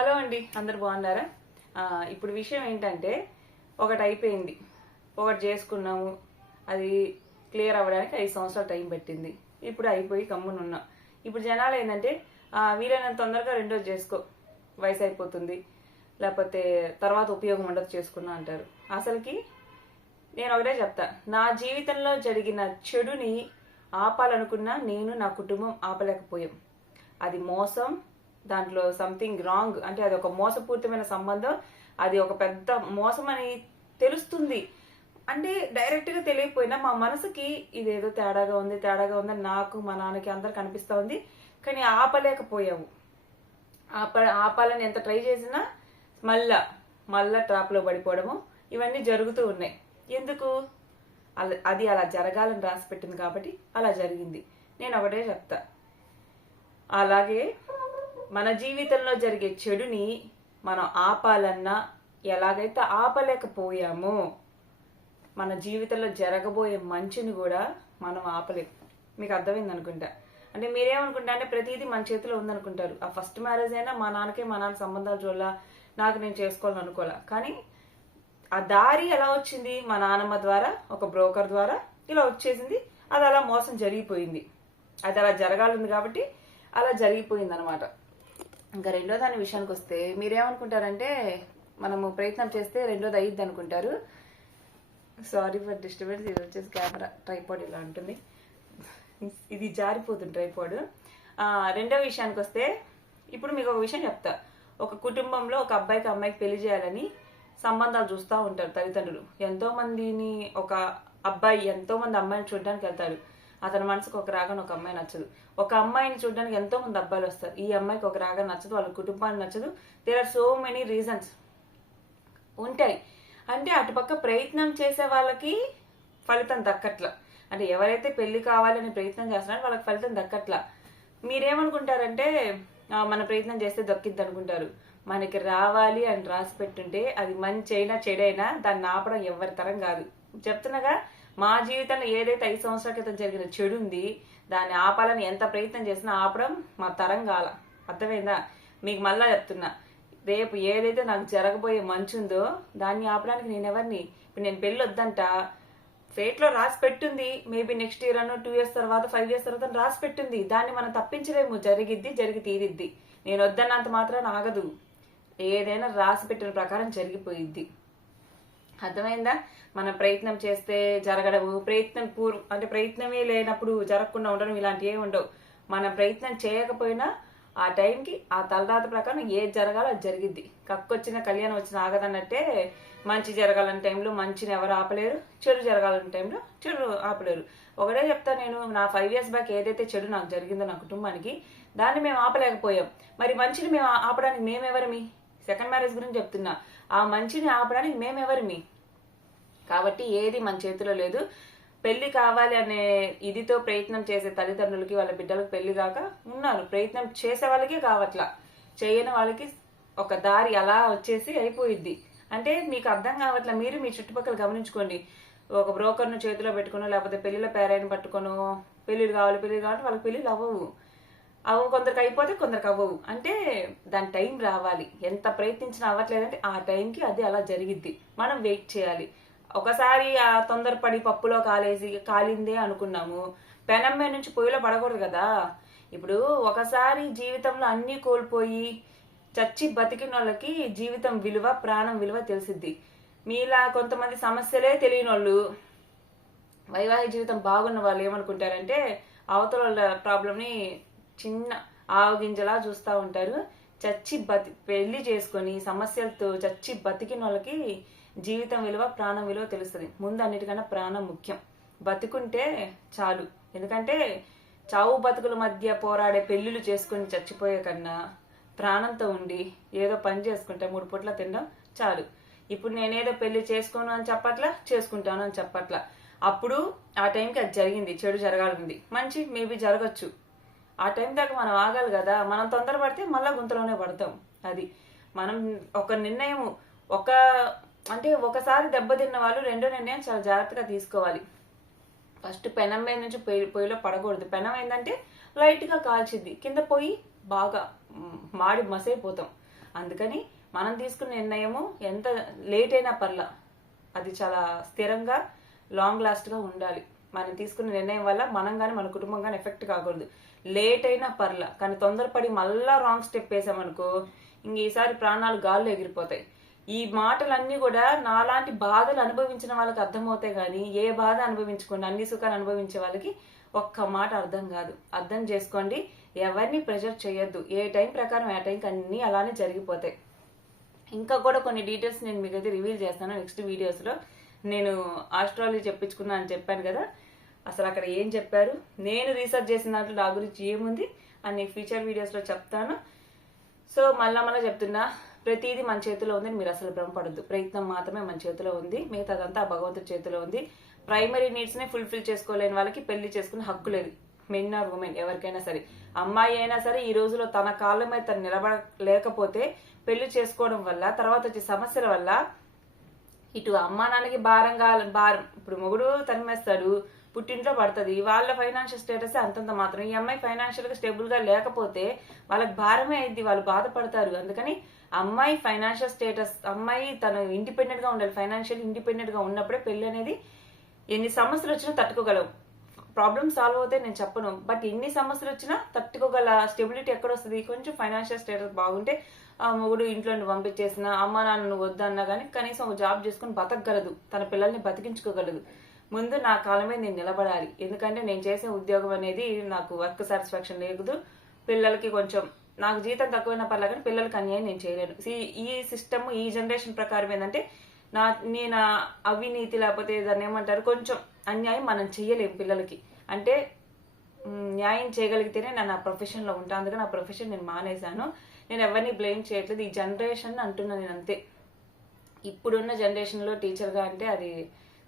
Hello అండి, అందరు బాగున్నారా? ఇప్పుడు విషయం ఏంటంటే ఒకటి అయిపోయింది, ఒకటి చేసుకున్నాము. అది క్లియర్ అవ్వడానికి 5 సంవత్సరాలు టైం పట్టింది. ఇప్పుడు అయిపోయి గమ్మునున్నా. ఇప్పుడు జనాలు ఏంటంటే వీలైనంత తొందరగా రెండోది చేసుకో, వయసు అయిపోతుంది, లేకపోతే తర్వాత ఉపయోగం ఉండదు చేసుకున్నా అంటారు. అసలుకి నేను ఒకటే చెప్తా, నా జీవితంలో జరిగిన చెడుని ఆపాలనుకున్నా నేను, నా కుటుంబం ఆపలేకపోయాం. అది మోసం, దాంట్లో సంథింగ్ రాంగ్, అంటే అది ఒక మోసపూరితమైన సంబంధం, అది ఒక పెద్ద మోసం అని తెలుస్తుంది. అంటే డైరెక్ట్గా తెలియకపోయినా మా మనసుకి ఇదేదో తేడాగా ఉందని నాకు, మా నాన్నకి అందరికి అనిపిస్తూ ఉంది. కానీ ఆపలేకపోయాము. ఆపాలని ఎంత ట్రై చేసినా మళ్ళా ట్రాప్లో పడిపోవడము ఇవన్నీ జరుగుతూ ఉన్నాయి. ఎందుకు? అది అలా జరగాలని రాసి పెట్టింది కాబట్టి అలా జరిగింది. నేను ఒకటే చెప్తా, అలాగే మన జీవితంలో జరిగే చెడుని మనం ఆపాలన్నా ఎలాగైతే ఆపలేకపోయామో, మన జీవితంలో జరగబోయే మంచిని కూడా మనం ఆపలేము. మీకు అర్థమైంది అనుకుంటా. అంటే మీరేమనుకుంటా అంటే ప్రతిదీ మన చేతిలో ఉందనుకుంటారు. ఆ ఫస్ట్ మ్యారేజ్ అయినా మా నాన్న సంబంధాలు చూడాల, నాకు నేను చేసుకోవాలని అనుకోవాలా. కానీ ఆ దారి ఎలా వచ్చింది? మా నాన్నమ్మ ద్వారా, ఒక బ్రోకర్ ద్వారా ఇలా వచ్చేసింది. అది అలా మోసం జరిగిపోయింది. అది అలా జరగాలి కాబట్టి అలా జరిగిపోయింది అనమాట. ఇంకా రెండో దాని విషయానికి వస్తే మీరేమనుకుంటారంటే మనము ప్రయత్నం చేస్తే రెండోది అయ్యిద్ది అనుకుంటారు. Sorry for disturbance. ఇది వచ్చేసి కెమెరా ట్రైపాడ్ ఇలా ఉంటుంది, ఇది జారిపోతుంది ట్రైపాడ్. రెండో విషయానికి వస్తే ఇప్పుడు మీకు ఒక విషయం చెప్తా. ఒక కుటుంబంలో ఒక అబ్బాయికి అమ్మాయికి పెళ్లి చేయాలని సంబంధాలు చూస్తూ ఉంటారు తల్లిదండ్రులు. ఒక అబ్బాయి ఎంతో మంది అమ్మాయిని చూడడానికి వెళ్తారు. అతని మనసుకు ఒక రాగానే ఒక అమ్మాయి నచ్చదు. ఒక అమ్మాయిని చూడడానికి ఎంతో మంది అబ్బాయిలు వస్తారు. ఈ అమ్మాయికి ఒక రాగా నచ్చదు, వాళ్ళ కుటుంబానికి నచ్చదు. There are so many reasons ఉంటాయి. అంటే అటుపక్క ప్రయత్నం చేసే వాళ్ళకి ఫలితం దక్కట్లా. అంటే ఎవరైతే పెళ్లి కావాలని ప్రయత్నం చేస్తున్నారో వాళ్ళకి ఫలితం దక్కట్లా. మీరేమనుకుంటారంటే మన ప్రయత్నం చేస్తే దక్కిద్ది అనుకుంటారు. మనకి రావాలి అని రాసి పెట్టుంటే అది మంచి అయినా చెడైనా దాన్ని ఆపడం ఎవరి తరం కాదు. చెప్తున్నాగా, మా జీవితంలో ఏదైతే 5 సంవత్సరాల క్రితం జరిగిన చెడు ఉంది, దాన్ని ఆపాలని ఎంత ప్రయత్నం చేసినా ఆపడం మా తరం కాల. అర్థమైందా? మీకు మళ్ళా చెప్తున్నా, రేపు ఏదైతే నాకు జరగబోయే మంచి ఉందో దాన్ని ఆపడానికి నేను ఎవరిని? ఇప్పుడు నేను పెళ్ళి వద్దంట, ఫేట్లో రాసి పెట్టుంది. మేబీ నెక్స్ట్ ఇయర్ అన్నో 2 years తర్వాత 5 years తర్వాత రాసి పెట్టుంది. దాన్ని మనం తప్పించలేము. జరిగి తీరిద్ది. నేను వద్దన్నంత మాత్రాన ఆగదు. ఏదైనా రాసి పెట్టిన ప్రకారం జరిగిపోయిద్ది. అర్థమైందా? మనం ప్రయత్నం చేస్తే జరగడము, ప్రయత్నమే లేనప్పుడు జరగకుండా ఉండడం, ఇలాంటివి ఏమి ఉండవు. మనం ప్రయత్నం చేయకపోయినా ఆ టైంకి ఆ తలరాత ప్రకారం ఏది జరగాలో అది జరిగిద్ది. కక్కొచ్చిన కళ్యాణం వచ్చిన ఆగదన్నట్టే, మంచి జరగాలని టైంలో మంచిని ఎవరు ఆపలేరు, చెడు జరగాలని టైంలో చెడు ఆపలేరు. ఒకటే చెప్తా, నేను నా 5 years బ్యాక్ ఏదైతే చెడు నాకు జరిగిందో నా కుటుంబానికి, దాన్ని మేము ఆపలేకపోయాం. మరి మంచిని మేము ఆపడానికి మేమెవరిమి? సెకండ్ మ్యారేజ్ గురించి చెప్తున్నా. ఆ మంచిని ఆపడానికి మేమెవరిమి? కాబట్టి ఏది మన చేతిలో లేదు. పెళ్లి కావాలి అనే ఇదితో ప్రయత్నం చేసే తల్లిదండ్రులకి వాళ్ళ బిడ్డలకు పెళ్లి కాక ఉన్నారు. ప్రయత్నం చేసే వాళ్ళకే కావట్లా, చేయని వాళ్ళకి ఒక దారి అలా వచ్చేసి అయిపోయిద్ది. అంటే మీకు అర్థం కావట్లా. మీరు మీ చుట్టుపక్కల గమనించుకోండి. ఒక బ్రోకర్ను చేతిలో పెట్టుకునో, లేకపోతే పెళ్లిలో పేరాయిని పట్టుకునో పెళ్లిళ్ళు కావాలి వాళ్ళకి పెళ్లిళ్ళు అవ్వవు. కొందరికి అయిపోతే కొందరికి అవ్వవు. అంటే దాని టైం రావాలి. ఎంత ప్రయత్నించినా అవ్వట్లేదంటే ఆ టైంకి అది అలా జరిగిద్ది. మనం వెయిట్ చేయాలి. ఒకసారి ఆ తొందరపడి పప్పులో కాలిందే అనుకున్నాము, పెనం మీద నుంచి పొయ్యిలో పడకూడదు కదా. ఇప్పుడు ఒకసారి జీవితంలో అన్నీ కోల్పోయి చచ్చి బతికిన వాళ్ళకి జీవితం విలువ, ప్రాణం విలువ తెలిసిద్ది. మీలా కొంతమంది సమస్యలే తెలియని వాళ్ళు, వైవాహిక జీవితం బాగున్న వాళ్ళు ఏమనుకుంటారంటే అవతల వాళ్ళ ప్రాబ్లంని చిన్న ఆవగింజలా చూస్తూ ఉంటారు. పెళ్లి చేసుకొని సమస్యలతో చచ్చి బతికిన వాళ్ళకి జీవితం విలువ, ప్రాణం విలువ తెలుస్తుంది. ముందు అన్నిటికన్నా ప్రాణం ముఖ్యం. బతుకుంటే చాలు. ఎందుకంటే చావు బతుకుల మధ్య పోరాడే పెళ్లిళ్ళు చేసుకుని చచ్చిపోయే కన్నా ప్రాణంతో ఉండి ఏదో పని చేసుకుంటే 3 పూట్ల తినడం చాలు. ఇప్పుడు నేనేదో పెళ్లి చేసుకోను అని చెప్పట్లా, చేసుకుంటాను అని చెప్పట్లా. అప్పుడు ఆ టైంకి అది జరిగింది, చెడు జరగాలి, మంచి మేబీ జరగచ్చు. ఆ టైం దాకా మనం ఆగాలి కదా. మనం తొందరపడితే మళ్ళా గుంతలోనే పడతాం. అది మనం ఒక నిర్ణయం, ఒకసారి దెబ్బతిన్న వాళ్ళు రెండో నిర్ణయం చాలా జాగ్రత్తగా తీసుకోవాలి. ఫస్ట్ పెనం మీద నుంచి పొయ్యిలో పడకూడదు. పెనం ఏంటంటే లైట్గా కాల్చిద్ది, కింద పొయ్యి బాగా మాడి మసైపోతాం. అందుకని మనం తీసుకున్న నిర్ణయము ఎంత లేట్ అయినా పర్లా అది చాలా స్థిరంగా లాంగ్ లాస్ట్గా ఉండాలి. మనం తీసుకున్న నిర్ణయం వల్ల మనం కానీ మన కుటుంబం కానీ ఎఫెక్ట్ కాకూడదు. లేట్ అయినా పర్లా, కానీ తొందరపడి మళ్ళా రాంగ్ స్టెప్ వేసామనుకో ఇంక ఈసారి ప్రాణాలు గాల్లో ఎగిరిపోతాయి. ఈ మాటలన్నీ కూడా నాలాంటి బాధలు అనుభవించిన వాళ్ళకి అర్థమవుతాయి, కానీ ఏ బాధ అనుభవించకుండా అన్ని సుఖాలు అనుభవించే వాళ్ళకి ఒక్క మాట అర్థం కాదు. అర్థం చేసుకోండి, ఎవరిని ప్రెషర్ చేయొద్దు. ఏ టైం ప్రకారం ఆ టైంకి అన్నీ అలానే జరిగిపోతాయి. ఇంకా కూడా కొన్ని డీటెయిల్స్ నేను మీకైతే రివీల్ చేస్తాను నెక్స్ట్ వీడియోస్లో. నేను ఆస్ట్రాలజీ చెప్పించుకున్నా అని చెప్పాను కదా, అసలు అక్కడ ఏం చెప్పారు, నేను రీసెర్చ్ చేసిన దాంట్లో నా గురించి ఏముంది అని ఫ్యూచర్ వీడియోస్లో చెప్తాను. సో మళ్ళా చెప్తున్నా, ప్రతిదీ మన చేతిలో ఉంది, మీరు అసలు భ్రమపడద్దు. ప్రయత్నం మాత్రమే మన చేతిలో ఉంది, మిగతాదంతా భగవంతుడి చేతిలో ఉంది. ప్రైమరీ నీడ్స్ని ఫుల్ఫిల్ చేసుకోలేని వాళ్ళకి పెళ్లి చేసుకునే హక్కు లేదు. మెన్ ఆర్ ఉమెన్ ఎవరికైనా సరే, అమ్మాయి అయినా సరే ఈ రోజులో తన కాళ్ళ మీద తను నిలబడలేకపోతే పెళ్లి చేసుకోవడం వల్ల తర్వాత వచ్చే సమస్యల వల్ల ఇటు అమ్మా నాన్నకి భారం. ఇప్పుడు మొగుడు తరిమేస్తాడు, పుట్టింట్లో పడుతుంది, వాళ్ళ ఫైనాన్షియల్ స్టేటస్ అంతంత మాత్రం. ఈ అమ్మాయి ఫైనాన్షియల్ గా స్టేబుల్ గా లేకపోతే వాళ్ళకి భారమే అయింది, వాళ్ళు బాధపడతారు. అందుకని అమ్మాయి ఫైనాన్షియల్ స్టేటస్, అమ్మాయి తను ఇండిపెండెంట్ గా ఉండాలి. ఫైనాన్షియల్ ఇండిపెండెంట్ గా ఉన్నప్పుడే పెళ్లి అనేది ఎన్ని సమస్యలు వచ్చినా తట్టుకోగలవు. ప్రాబ్లమ్ సాల్వ్ అవుతాయి నేను చెప్పను, బట్ ఎన్ని సమస్యలు వచ్చినా తట్టుకోగల స్టెబిలిటీ ఎక్కడ వస్తుంది? కొంచెం ఫైనాన్షియల్ స్టేటస్ బాగుంటే ఆ మొగుడు ఇంట్లో పంపించేసిన, అమ్మ నాన్న వద్దన్నా కానీ కనీసం ఒక జాబ్ చేసుకుని బతకగలదు, తన పిల్లల్ని బతికించుకోగలదు. ముందు నా కాలం మీద నేను నిలబడాలి. ఎందుకంటే నేను చేసే ఉద్యోగం అనేది నాకు వర్క్ సాటిస్ఫాక్షన్ లేదు. పిల్లలకి కొంచెం నాకు జీతం తక్కువైనా పర్లేదు కానీ పిల్లలకి అన్యాయం నేను చేయలేను. ఈ సిస్టమ్ ఈ జనరేషన్ ప్రకారం ఏంటంటే నేను అవినీతి లేకపోతే దాన్ని ఏమంటారు కొంచెం అన్యాయం మనం చెయ్యలేము పిల్లలకి. అంటే న్యాయం చేయగలిగితేనే నేను ఆ ప్రొఫెషన్లో ఉంటాను. అందుకని ఆ ప్రొఫెషన్ నేను మానేశాను. నేను ఎవరిని బ్లేమ్ చేయట్లేదు, ఈ జనరేషన్ అంటున్నాను నేను అంతే. ఇప్పుడున్న జనరేషన్లో టీచర్గా అంటే అది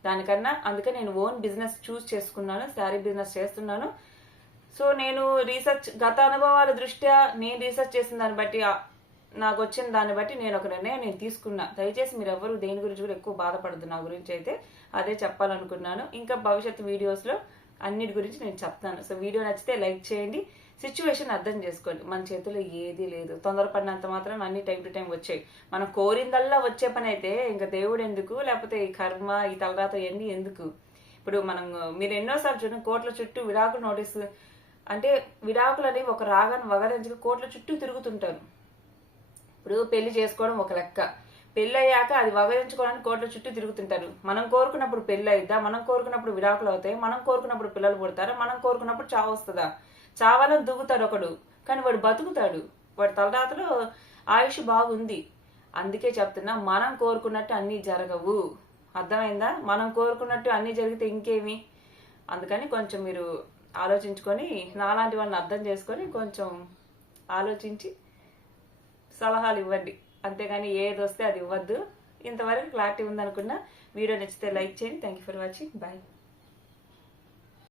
దానికన్నా, అందుకే నేను ఓన్ బిజినెస్ చూస్ చేసుకున్నాను, శారీ బిజినెస్ చేస్తున్నాను. సో నేను రీసెర్చ్ గత అనుభవాల దృష్ట్యా నేను రీసెర్చ్ చేసిన దాన్ని బట్టి నాకు వచ్చిన దాన్ని బట్టి నేను ఒక నిర్ణయం నేను తీసుకున్నా. దయచేసి మీరు ఎవరు దేని గురించి కూడా ఎక్కువ బాధపడద్దు. నా గురించి అయితే అదే చెప్పాలనుకున్నాను. ఇంకా భవిష్యత్తు వీడియోస్లో అన్నిటి గురించి నేను చెప్తాను. సో వీడియో నచ్చితే లైక్ చేయండి, సిచ్యువేషన్ అర్థం చేసుకోండి. మన చేతిలో ఏది లేదు, తొందరపడినంత మాత్రం అన్ని టైం టు టైం వచ్చాయి. మనం కోరిందల్లా వచ్చే పని అయితే ఇంకా దేవుడు ఎందుకు, లేకపోతే ఈ కర్మ ఈ తలరాత ఇవన్నీ ఎందుకు? ఇప్పుడు మీరు ఎన్నోసార్లు చూడండి, కోట్ల చుట్టూ విడాకులు నోటీసు అంటే విడాకులు అనేవి ఒక రాగాన్ని వగరించక కోట్ల చుట్టూ తిరుగుతుంటారు. ఇప్పుడు పెళ్లి చేసుకోవడం ఒక లెక్క, పెళ్లి అయ్యాక అది వగరించుకోవడానికి కోట్ల చుట్టూ తిరుగుతుంటారు. మనం కోరుకున్నప్పుడు పెళ్లి అయిద్దా, మనం కోరుకున్నప్పుడు విడాకులు అవుతాయి, మనం కోరుకున్నప్పుడు పిల్లలు పుడతారా, మనం కోరుకున్నప్పుడు చావు వస్తుందా? చావాలని దువ్వుతాడు ఒకడు, కానీ వాడు బతుకుతాడు, వాడి తలరాతలో ఆయుష్ బాగుంది. అందుకే చెప్తున్నా, మనం కోరుకున్నట్టు అన్నీ జరగవు. అర్థమైందా? మనం కోరుకున్నట్టు అన్నీ జరిగితే ఇంకేమి. అందుకని కొంచెం మీరు ఆలోచించుకొని, నాలాంటి వాళ్ళని అర్థం చేసుకొని కొంచెం ఆలోచించి సలహాలు ఇవ్వండి. అంతేగాని ఏది వస్తే అది ఇవ్వద్దు. ఇంతవరకు క్లారిటీ ఉందనుకున్నా. వీడియో నచ్చితే లైక్ చేయండి. Thank you for watching. Bye.